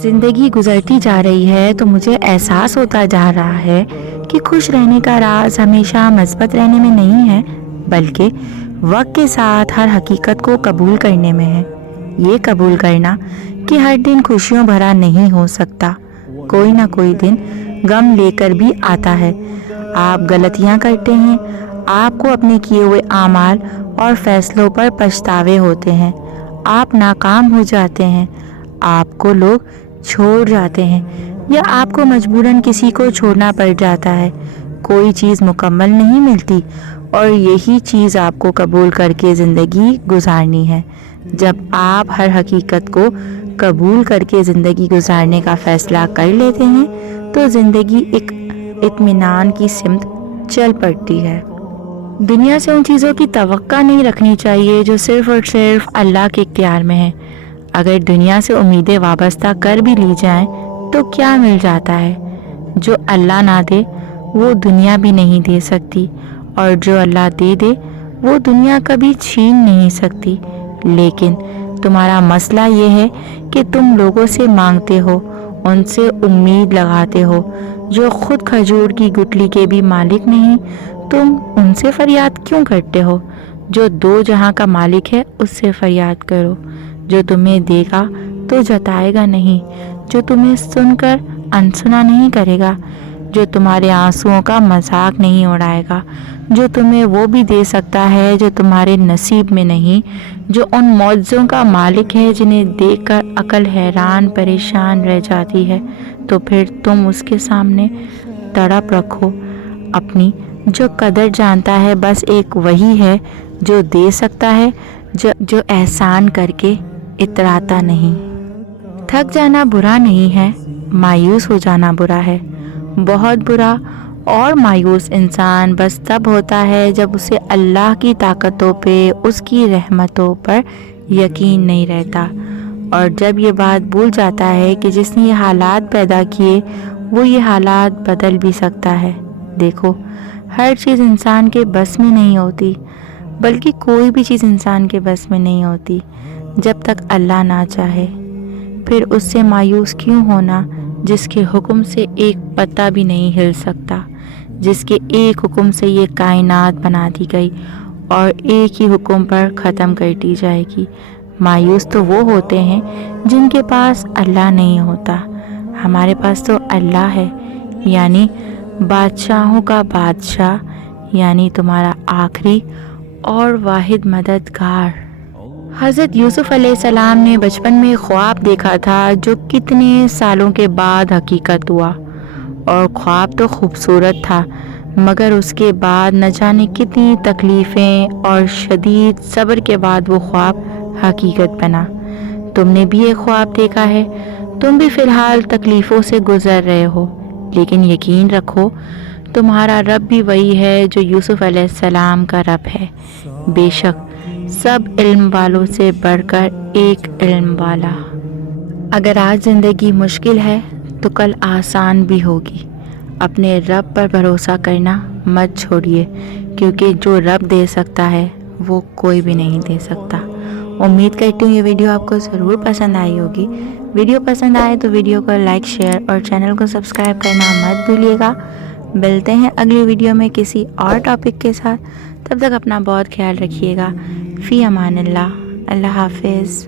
زندگی گزرتی جا رہی ہے تو مجھے احساس ہوتا جا رہا ہے کہ خوش رہنے کا راز ہمیشہ مثبت رہنے میں نہیں ہے، بلکہ وقت کے ساتھ ہر حقیقت کو قبول کرنے میں ہے۔ یہ قبول کرنا کہ ہر دن خوشیوں بھرا نہیں ہو سکتا، کوئی نہ کوئی دن غم لے کر بھی آتا ہے۔ آپ غلطیاں کرتے ہیں، آپ کو اپنے کیے ہوئے اعمال اور فیصلوں پر پچھتاوے ہوتے ہیں، آپ ناکام ہو جاتے ہیں، آپ کو لوگ چھوڑ جاتے ہیں یا آپ کو مجبوراً کسی کو چھوڑنا پڑ جاتا ہے۔ کوئی چیز مکمل نہیں ملتی اور یہی چیز آپ کو قبول کر کے زندگی گزارنی ہے۔ جب آپ ہر حقیقت کو قبول کر کے زندگی گزارنے کا فیصلہ کر لیتے ہیں تو زندگی ایک اطمینان کی سمت چل پڑتی ہے۔ دنیا سے ان چیزوں کی توقع نہیں رکھنی چاہیے جو صرف اور صرف اللہ کے اختیار میں ہے۔ اگر دنیا سے امیدیں وابستہ کر بھی لی جائیں تو کیا مل جاتا ہے؟ جو اللہ نہ دے وہ دنیا بھی نہیں دے سکتی، اور جو اللہ دے دے وہ دنیا کبھی چھین نہیں سکتی۔ لیکن تمہارا مسئلہ یہ ہے کہ تم لوگوں سے مانگتے ہو، ان سے امید لگاتے ہو جو خود کھجور کی گٹلی کے بھی مالک نہیں۔ تم ان سے فریاد کیوں کرتے ہو؟ جو دو جہاں کا مالک ہے اس سے فریاد کرو، جو تمہیں دے گا تو جتائے گا نہیں، جو تمہیں سن کر انسنا نہیں کرے گا، جو تمہارے آنسوؤں کا مذاق نہیں اڑائے گا، جو تمہیں وہ بھی دے سکتا ہے جو تمہارے نصیب میں نہیں، جو ان معجزوں کا مالک ہے جنہیں دیکھ کر عقل حیران پریشان رہ جاتی ہے۔ تو پھر تم اس کے سامنے تڑپ رکھو اپنی۔ جو قدر جانتا ہے بس ایک وہی ہے جو دے سکتا ہے، جو احسان کر کے اتراتا نہیں۔ تھک جانا برا نہیں ہے، مایوس ہو جانا برا ہے، بہت برا اور مایوس انسان بس تب ہوتا ہے جب اسے اللہ کی طاقتوں پہ، اس کی رحمتوں پر یقین نہیں رہتا، اور جب یہ بات بھول جاتا ہے کہ جس نے یہ حالات پیدا کیے وہ یہ حالات بدل بھی سکتا ہے۔ دیکھو، ہر چیز انسان کے بس میں نہیں ہوتی، بلکہ کوئی بھی چیز انسان کے بس میں نہیں ہوتی جب تک اللہ نہ چاہے۔ پھر اس سے مایوس کیوں ہونا جس کے حکم سے ایک پتا بھی نہیں ہل سکتا، جس کے ایک حکم سے یہ کائنات بنا دی گئی اور ایک ہی حکم پر ختم کر دی جائے گی۔ مایوس تو وہ ہوتے ہیں جن کے پاس اللہ نہیں ہوتا۔ ہمارے پاس تو اللہ ہے، یعنی بادشاہوں کا بادشاہ، یعنی تمہارا آخری اور واحد مددگار۔ حضرت یوسف علیہ السلام نے بچپن میں خواب دیکھا تھا جو کتنے سالوں کے بعد حقیقت ہوا، اور خواب تو خوبصورت تھا، مگر اس کے بعد نہ جانے کتنی تکلیفیں اور شدید صبر کے بعد وہ خواب حقیقت بنا۔ تم نے بھی ایک خواب دیکھا ہے، تم بھی فی الحال تکلیفوں سے گزر رہے ہو، لیکن یقین رکھو تمہارا رب بھی وہی ہے جو یوسف علیہ السلام کا رب ہے، بے شک سب علم والوں سے بڑھ کر ایک علم والا۔ اگر آج زندگی مشکل ہے تو کل آسان بھی ہوگی۔ اپنے رب پر بھروسہ کرنا مت چھوڑیے، کیونکہ جو رب دے سکتا ہے وہ کوئی بھی نہیں دے سکتا۔ امید کرتی ہوں یہ ویڈیو آپ کو ضرور پسند آئی ہوگی۔ ویڈیو پسند آئے تو ویڈیو کو لائک، شیئر اور چینل کو سبسکرائب کرنا مت بھولیے گا۔ ملتے ہیں اگلی ویڈیو میں کسی اور ٹاپک کے ساتھ، تب تک اپنا بہت خیال رکھیے گا۔ فی امان اللہ، اللہ حافظ۔